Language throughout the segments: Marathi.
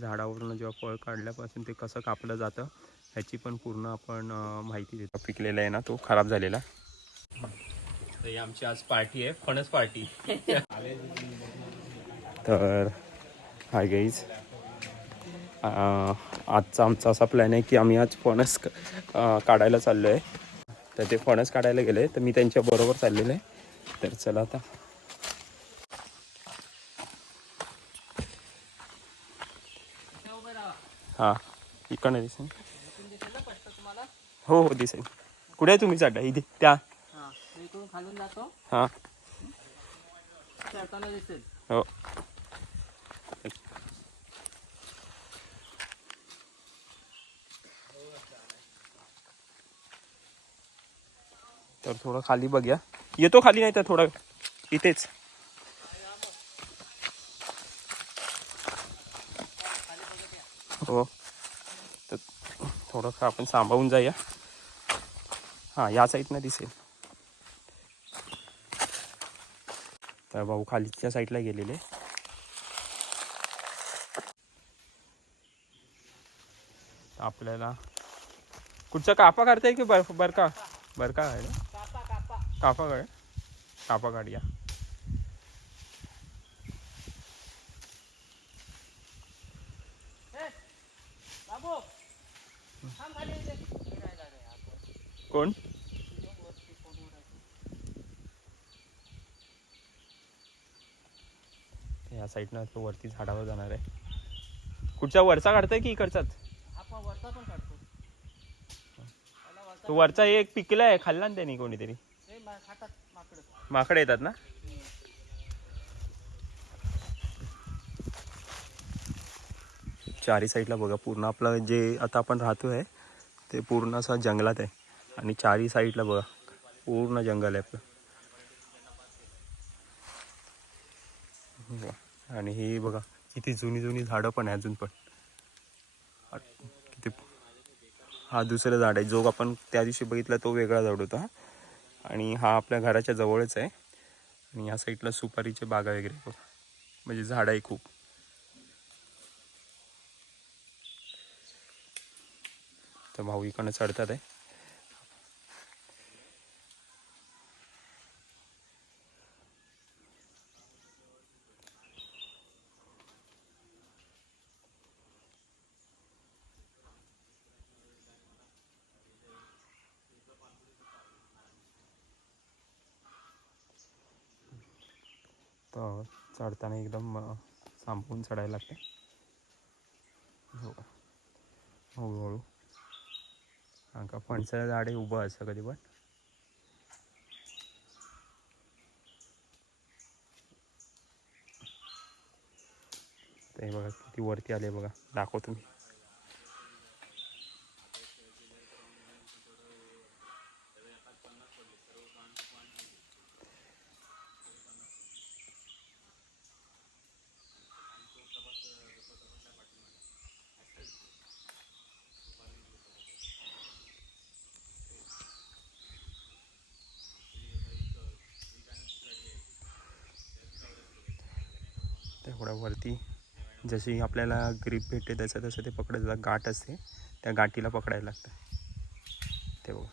झाडावरून जेव्हा फळ काढल्यापासून ते कसं कापलं जातं ह्याची पण पूर्ण आपण माहिती देतो. पिकलेला आहे ना तो खराब झालेला. तर ही आमची आज पार्टी आहे फणस पार्टी. तर हाय गाईज आजचा आमचा असा प्लॅन आहे की आम्ही आज फणस काढायला चाललो आहे तर ते फणस काढायला गेले तर मी त्यांच्या बरोबर चाललेलो आहे. तर चला आता. हां इकडनं दिसेल हो हो दिसेल कुठे आहे तुम्ही चाटा इथे त्या. हा. हां. दिसेल हो तर थोडं खाली बघूया. येतो खाली नाही तर थोडं इथेच. हो तर थोडं आपण सांभाळून जाऊया. हां या साईडनं दिसेल. तर भाऊ खालीच्या साईडला गेलेले. आपल्याला कुठचा कापा काढताय की बर बरका बरका आहे कापा कापा काढ कापा काढूया कोण या साईडनं तो वरती झाडावर जाणार आहे. कुठच्या वरचा काढताय की इकडचाच? वरचा पण काढतो तो वरचा एक पिकला आहे खाल्ला ना त्यांनी कोणीतरी. माकडे येतात ना? चारी साईडला बघा पूर्ण आपलं जे आता आपण राहतो आहे ते पूर्ण असं जंगलात आहे. आणि चारी साईडला बघा. पूर्ण जंगल आहे. आपलं आणि ही बघा किती जुनी जुनी झाडं पण आहे अजून पण. किती हा दुसरं झाड आहे. जो आपण त्या दिवशी बघितला तो वेगळा झाड होता. आणि हा आपल्या घराच्या जवळच आहे. आणि या साईडला सुपारीचे बागा वगैरे बघा. म्हणजे झाड आहे खूप. तर भाऊ इकडनं चढतात आहे. चढताना एकदम अं, चढायला लागते. हो. हळूहळू. हा का फणसाचं झाड आहे उभं असं कधी पण. ते बघा किती वरती आले बघा. दाखवतो मी थोड्यावरती वरती जशी आपल्याला ग्रीप भेटते तसं तसं ते पकडत गाठ असते. त्या गाठीला पकडायला लागतं. ते बघा.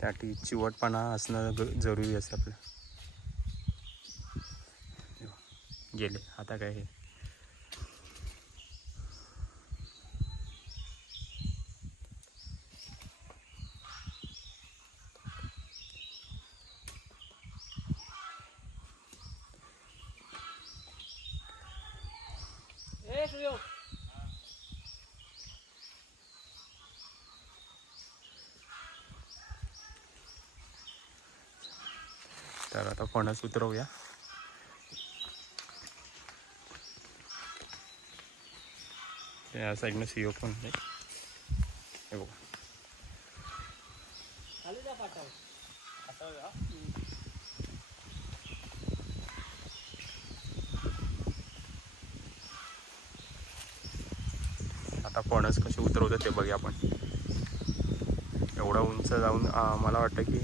त्यासाठी चिवटपणा असणं जरुरी असते आपलं. गेले. आता काय हे? सुयोग तर आता फणस उतरवूया त्या साईडनं सीओ पण आहे हे बघा आता फणस कसे उतरवतात ते बघूया आपण. एवढा उंच जाऊन मला वाटतं की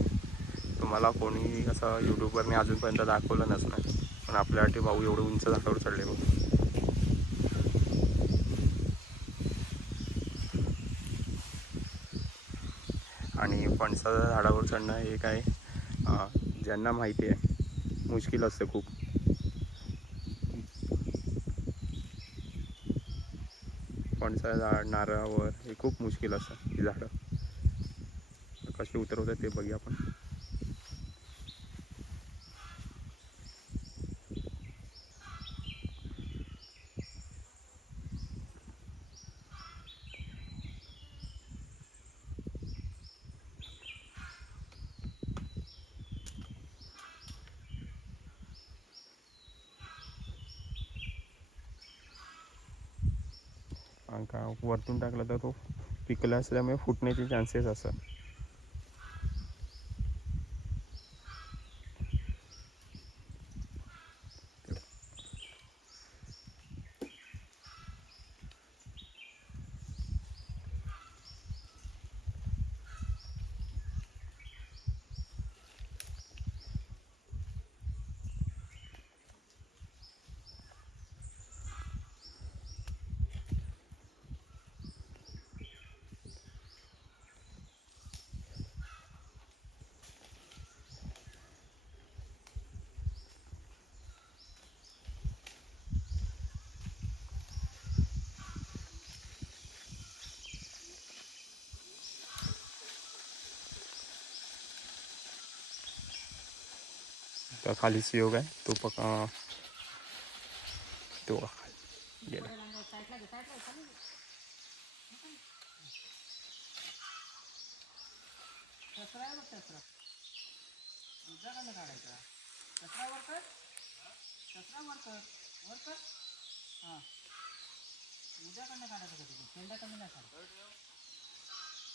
तुम्हाला कोणी असं यूट्यूबवरने अजूनपर्यंत दाखवलं नसणार. पण आपल्यासाठी भाऊ एवढं उंच झाडावर चढले बघ. आणि फणसाच्या झाडावर चढणं हे काय ज्यांना माहिती आहे मुश्किल असतं खूप. फणसाच्या झाड नारळावर हे खूप मुश्किल असतं ही झाडं. कशी उतरवतात ते बघूया आपण आणि का वरतून टाकला तर तो पिकला असल्यामुळे फुटण्याचे चान्सेस असतात. त्या खाली योग आहे तो पक अं, तो गेला साईडला घे साईडला चालू कचरा आहे बघ कचरा उद्याकडनं काढायचा कचरा वर कर कचरा वर कर वर कर हां उद्याकडनं काढायचं का तिथे शेंड्याकडनं नाही काढ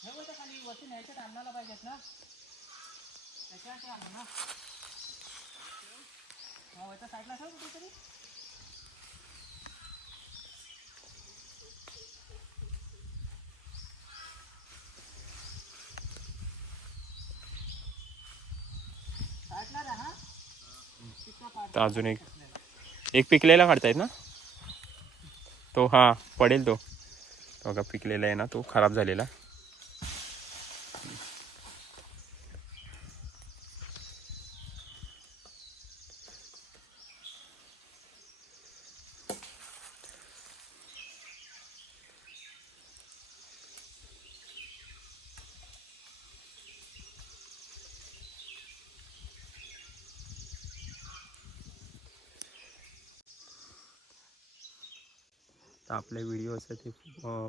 हे होतं खाली वरती न्यायच्यात अन्नाला पाहिजेत ना. त्याच्यासाठी आणलं ना वरच्या साईडला ठेव कुठेतरी तर. अजून एक एक पिकलेला काढतायत ना? तो हा पडेल तो. तो बघा पिकलेला आहे ना तो खराब झालेला. तर आपल्या व्हिडिओचं ते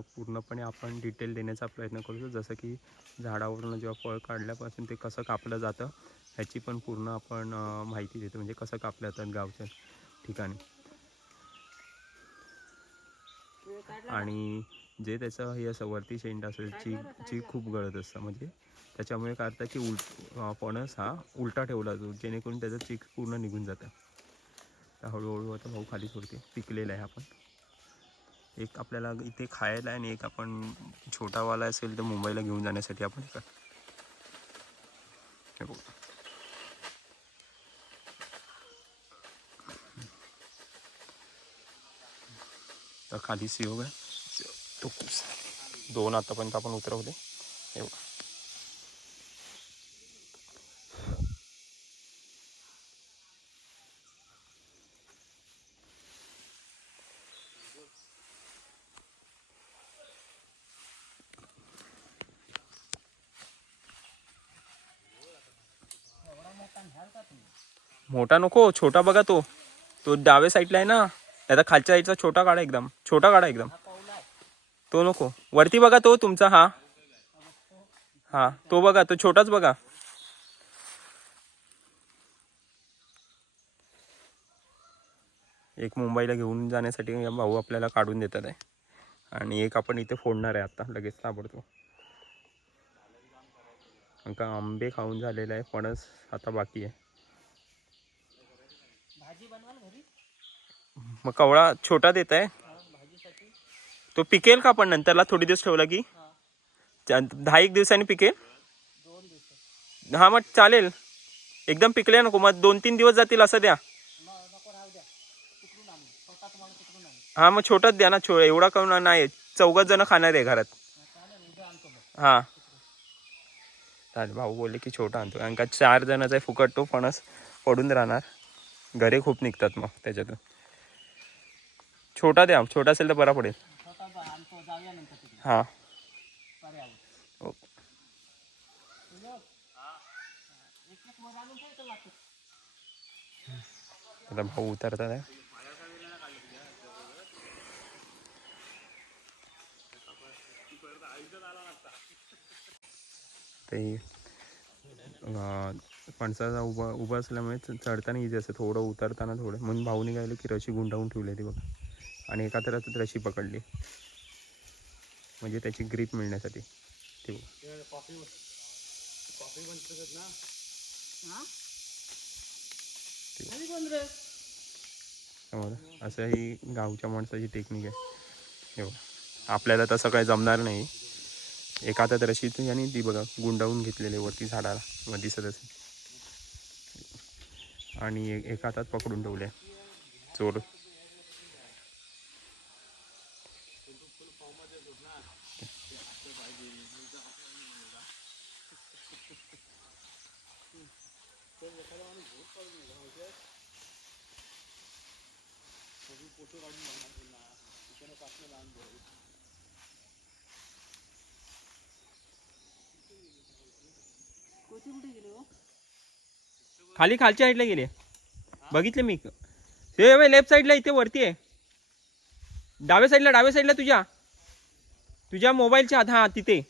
पूर्णपणे आपण डिटेल देण्याचा प्रयत्न करतो. जसं की झाडावरून जेव्हा फळ काढल्यापासून ते कसं कापलं जातं ह्याची पण पूर्ण आपण माहिती देतो. म्हणजे कसं कापलं जातं गावच्या ठिकाणी. आणि जे त्याचं हे असं वरती शेंड असेल ची जी खूप गळत असतं. म्हणजे त्याच्यामुळे काय होतं की उलट फणस हा उलटा ठेवला जातो जेणेकरून त्याचं चीक पूर्ण निघून जातं. तर हळूहळू आता भाऊ खाली सोडते. पिकलेला आहे आपण एक आपल्याला इथे खायला आणि एक आपण छोटावाला असेल तर मुंबईला घेऊन जाण्यासाठी आपण एका हे बघू. तर खाली सिओ आहे तो दोन आतापर्यंत आपण उतरवले. हे बघा. मोठा नको छोटा बघा तो. तो डाव्या साईडला आहे ना त्याचा खालच्या साईडचा छोटा काढा एकदम. छोटा काढा एकदम. तो नको. वरती बघा तो तुमचा हा. हा तो बघा तो छोटाच बघा. एक मुंबईला घेऊन जाण्यासाठी भाऊ आपल्याला काढून देतात आहे. आणि एक आपण इथे फोडणार आहे आता लगेच ताबडतो का आंबे खाऊन झालेले आहे फणस आता बाकी आहे भाजी बनवाल घरी मग कवळा छोटा देत आहे. तो पिकेल का पण नंतरला? थोडी दिवस ठेवला की? त्या- दहा एक दिवसांनी पिकेल? हां हा मग चालेल. एकदम पिकले नको मग दोन तीन दिवस जातील असं द्या. हां हा मग छोटाच द्या ना छो एवढा करून नाही चौघच जण खाणार आहे घरात. हा, चालेल भाऊ बोलले की छोटा आणतो. कारण का चार जणाचा आहे फुकट तो फणस पडून राहणार. घरे खूप निघतात मग त्याच्यातून. छोटा द्या छोटा असेल तर बरा पडेल. हा. हां आता भाऊ उतरतात आहे ते अं, फणसाचा उभा उभा असल्यामुळे चढताना इझी असते. थोडं उतरताना थोडं. म्हणून भाऊ निघाले की रशी गुंडावून ठेवली ती बघा. आणि एका तर रशी पकडली. म्हणजे त्याची ग्रीप मिळण्यासाठी. ते असं ही गावच्या माणसाची टेक्निक आहे. हे बघा. आपल्याला तसं काही जमणार नाही. एका हातात रशी आणि ती बघा गुंडाळून घेतलेली वरती झाडाला. मग दिसत असेल. आणि एका हातात पकडून ठेवले चोर. कोची कुठे गेले हो खाली खालच्या साईडला गेले. बघितले मी. हे लेफ्ट साईडला इथे वरती आहे. डाव्या साईडला डाव्या साईडला तुझ्या. तुझ्या मोबाईलच्या हात हा तिथे.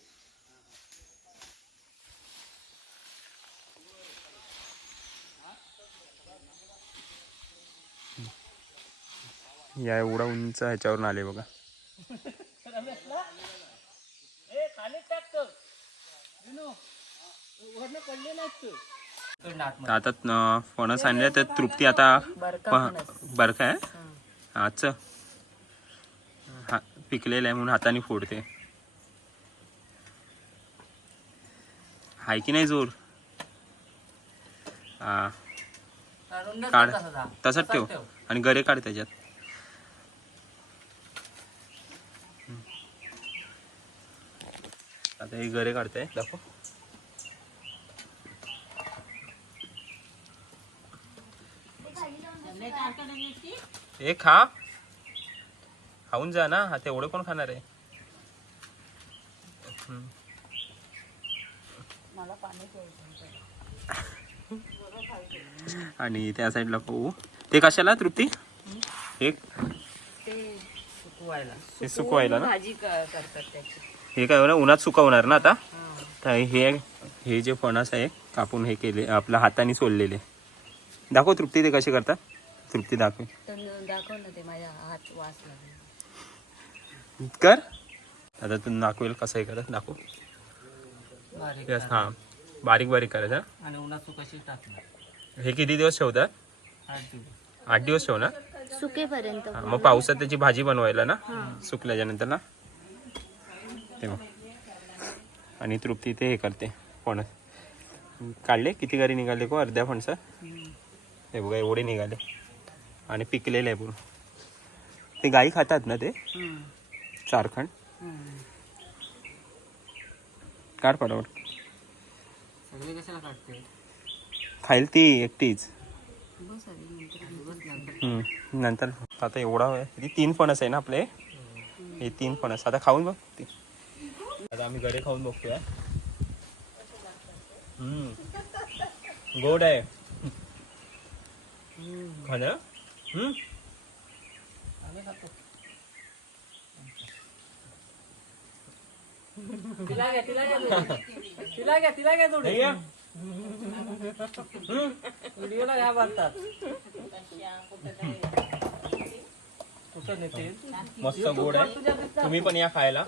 या एवढा उंच ह्याच्यावरून आले बघा. आता फणस आणले तर तृप्ती आता बरका आहे? आजचं. हा पिकलेलं आहे म्हणून हाताने फोडते. हाय की नाही जोर? हा. काढ. तसंच ठेव. आणि गरे काढ त्याच्यात हम्म. आता हे गरे काढते. दाखव. हे खा. खाऊन जा ना. हा तेवढं कोण खाणार आहे? आणि त्या साईडला पाहू ते कशाला तृप्ती? हे. ते सुकवायला. हे सुकवायला ना? भाजी करतात त्याची. हे काय होणार? उन्हात सुकवणार ना आता? हा. तर हे हे जे फणस आहे कापून हे केले आपल्या हाताने सोललेले. दाखव तृप्ती ते कसे करतात? तृप्ती दाखव. तर दाखव ना ते माझ्या हात वास लागला. कर. आता तू दाखवेल कसं हे करत? दाखव. हा. बारीक बारीक करायचं आणि उन्हात तू कशी टाकणार हे किती दिवस ठेवतात? आठ दिवस. ठेवणार? सुकेपर्यंत. हा, मग पावसात त्याची भाजी बनवायला ना? सुकल्याच्या नंतर ना? तेव्हा. आणि तृप्ती ते हे करते फणस काढले? किती गाडी निघाले को अर्ध्या फणस हे बघा एवढे निघाले. आणि पिकलेले आहे पूर्ण. ते गाई खातात ना ते? चारखंड? काढ काढते खाईल ती एकटीच. नंतर आता एवढा तीन फणस आहे ना आपले? हे तीन फणस आता खाऊन बघ ते. आता आम्ही घरी खाऊन बघतोय हम्म. गोड आहे खाणं हम्म. आम्ही खातो तिला घ्या तिला घ्या. तिला घ्या तिला घ्या थोडी हे घ्या. व्हिडिओला घ्या बांधतात नेते मस्त गोड आहे. तुम्ही पण या खायला.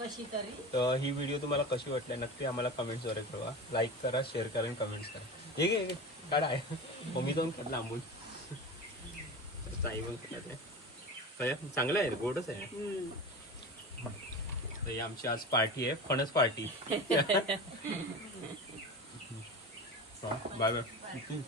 तर ही व्हिडिओ तुम्हाला कशी वाटली नक्की आम्हाला कमेंट्सद्वारे कळवा. लाईक करा शेअर करा आणि कमेंट्स करा. हे घे हे घे. काढा. आहे मम्मी जाऊन खात लांबून. आहे काय चांगलं आहे. गोडच आहे आमची आज पार्टी आहे फणस पार्टी बाय बाय